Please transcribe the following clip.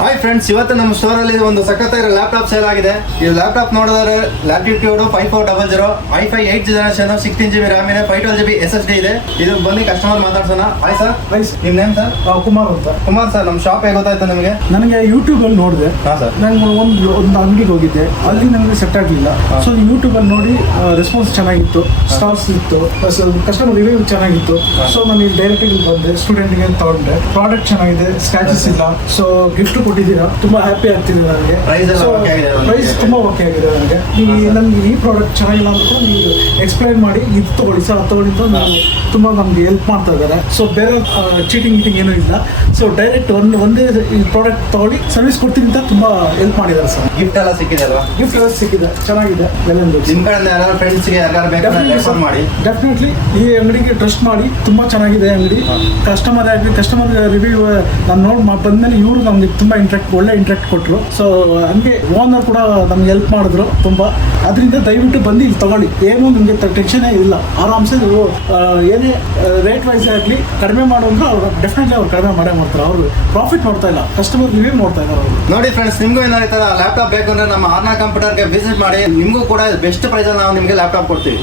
Hi friends, ಇವತ್ತು ನಮ್ಮ ಸ್ಟೋರಲ್ಲಿ ಒಂದು ಸಖತ್ತಾಗಿರೋ ಲ್ಯಾಪ್ಟಾಪ್ ಸೇಲ್ ಆಗಿದೆ. ಈ ಲ್ಯಾಪ್ಟಾಪ್ ನೋಡಿದ್ರೆ latitude 5400 i5 8th generation 16 GB RAM ಇದೆ, 512 GB SSD ಇದೆ. ಇದು ಬಂದು ಕಸ್ಟಮರ್ ಮಾತಾಡ್ಸೋಣ. Hi sir. ನಿಮ್ಮ ನೇಮ್ ಸರ್? ಕುಮಾರ್ ಅಂತ. ಕುಮಾರ್ ಸರ್, ನಮ್ಮ ಶಾಪ್ ಹೇಗೆ ಗೊತ್ತಾಯ್ತು ನಿಮಗೆ? ನನಗೆ ಯೂಟ್ಯೂಬ್ ಅಲ್ಲಿ ನೋಡಿದೆ. ಹಾಂ ಸರ್. ನಂಗೆ ಒಂದು ಅಂಗಡಿಗೆ ಹೋಗಿದ್ದೆ, ಅಲ್ಲಿ ನನಗೆ ಸೆಟ್ ಆಗಲಿಲ್ಲ. ಸೊ ಯೂಟ್ಯೂಬ್ ಅಲ್ಲಿ ನೋಡಿ ರೆಸ್ಪಾನ್ಸ್ ಚೆನ್ನಾಗಿತ್ತು, ಸ್ಟಾಲ್ಸ್ ಇತ್ತು, ಕಸ್ಟಮರ್ ರಿವ್ಯೂ ಚೆನ್ನಾಗಿತ್ತು. ಸೊ ನಾನು ಇಲ್ಲಿ ಡೈರೆಕ್ಟ್ ಇಲ್ಲಿ ಬಂದೆ, ಸ್ಟೂಡೆಂಟ್ಗೆ ತಗೊಂಡೆ. ಪ್ರಾಡಕ್ಟ್ ಚೆನ್ನಾಗಿದೆ, ಸ್ಕ್ರಾಚಸ್ ಇಲ್ಲ. ಸೊ ಗಿಫ್ಟ್ ಕೊಟ್ಟಿದ್ದೀರಾ, ತುಂಬಾ ಹ್ಯಾಪಿ ಆಗ್ತಿದೆ ನನಗೆ. ಪ್ರೈಸ್ ತುಂಬಾ ಓಕೆ ಆಗಿದೆ ನನಗೆ. ನನ್ಗೆ ಈ ಪ್ರಾಡಕ್ಟ್ ಚೆನ್ನಾಗಿಲ್ಲ ಅಂತ ನೀವು ಎಕ್ಸ್ಪ್ಲೈನ್ ಮಾಡಿ, ಇದು ತಗೊಳ್ಳಿ ಸರ್, ತಗೊಳ್ಳಿ ಅಂತ ತುಂಬಾ ನಮ್ಗೆ ಹೆಲ್ಪ್ ಮಾಡ್ತಾ ಇದ್ದಾರೆ. ಸೊ ಬೇರೆ ಚೀಟಿಂಗ್ ಗೀಟಿಂಗ್ ಏನೂ ಇಲ್ಲ. ಸೊ ಡೈರೆಕ್ಟ್ ಒಂದೇ ಈ ಪ್ರಾಡಕ್ಟ್ ತಗೊಳ್ಳಿ, ಸರ್ವಿಸ್ ಕೊಡ್ತೀನಿ ಅಂತ ತುಂಬಾ ಹೆಲ್ಪ್ ಮಾಡಿದ್ದಾರೆ ಸರ್. ಗಿಫ್ಟ್ ಎಲ್ಲ ಸಿಕ್ಕಿದೆ ಅಲ್ವಾ? ಗಿಫ್ಟ್ ಎಲ್ಲ ಸಿಕ್ಕಿದೆ, ಚೆನ್ನಾಗಿದೆ. ನಿಮ್ಮ ಕಡೆಯಿಂದ ಯಾರು ಫ್ರೆಂಡ್ಸ್ಗೆ ಯಾರು ಬೇಕು ಮಾಡಿ ಡೆಫಿನೆಟ್ಲಿ ಈ ಅಂಗಡಿಗೆ ಟ್ರಸ್ಟ್ ಮಾಡಿ. ತುಂಬಾ ಚೆನ್ನಾಗಿದೆ ಅಂಗಡಿ. ಕಸ್ಟಮರ್ ರಿವ್ಯೂ ನಾನು ನೋಡಿ ಬಂದ್ಮೇಲೆ ಇವರು ನಮ್ಗೆ ತುಂಬಾ ಒಳ್ಳೆ ಇಂಟ್ರಾಕ್ಟ್ ಕೊಟ್ಟರು. ಸೊ ಹಂಗೆ ಓನರ್ ಕೂಡ ನಮ್ಗೆ ಹೆಲ್ಪ್ ಮಾಡಿದ್ರು ತುಂಬಾ. ಅದರಿಂದ ದಯವಿಟ್ಟು ಬಂದು ಇಲ್ಲಿ ತಗೊಳ್ಳಿ, ಏನು ನಿಮಗೆ ಟೆನ್ಷನೇ ಇಲ್ಲ. ಆರಾಮ್ಸೆ ನೀವು ಏನೇ ರೇಟ್ ವೈಸ್ ಆಗಲಿ ಕಡಿಮೆ ಮಾಡೋಂದ್ರೆ ಅವ್ರು ಡೆಫಿನೆಟ್ಲಿ ಅವ್ರು ಕಡಿಮೆ ಮಾಡೇ ಮಾಡ್ತಾರೆ. ಅವರು ಪ್ರಾಫಿಟ್ ನೋಡ್ತಾ ಇಲ್ಲ, ಕಸ್ಟಮರ್ ರಿವ್ಯೂ ನೋಡ್ತಾ ಇದ್ದಾರೆ ಅವರು. ನೋಡಿ ಫ್ರೆಂಡ್ಸ್, ನಿಮಗೂ ಏನಾರ ಲ್ಯಾಪ್ಟಾಪ್ ಬೇಕು ಅಂದ್ರೆ ನಮ್ಮ ಆರ್ನಾ ಕಂಪ್ಯೂಟರ್ಗೆ ವಿಸಿಟ್ ಮಾಡಿ. ನಿಮಗೂ ಕೂಡ ಬೆಸ್ಟ್ ಪ್ರೈಸ್ ನಾವು ನಿಮಗೆ ಲ್ಯಾಪ್ಟಾಪ್ ಕೊಡ್ತೀವಿ.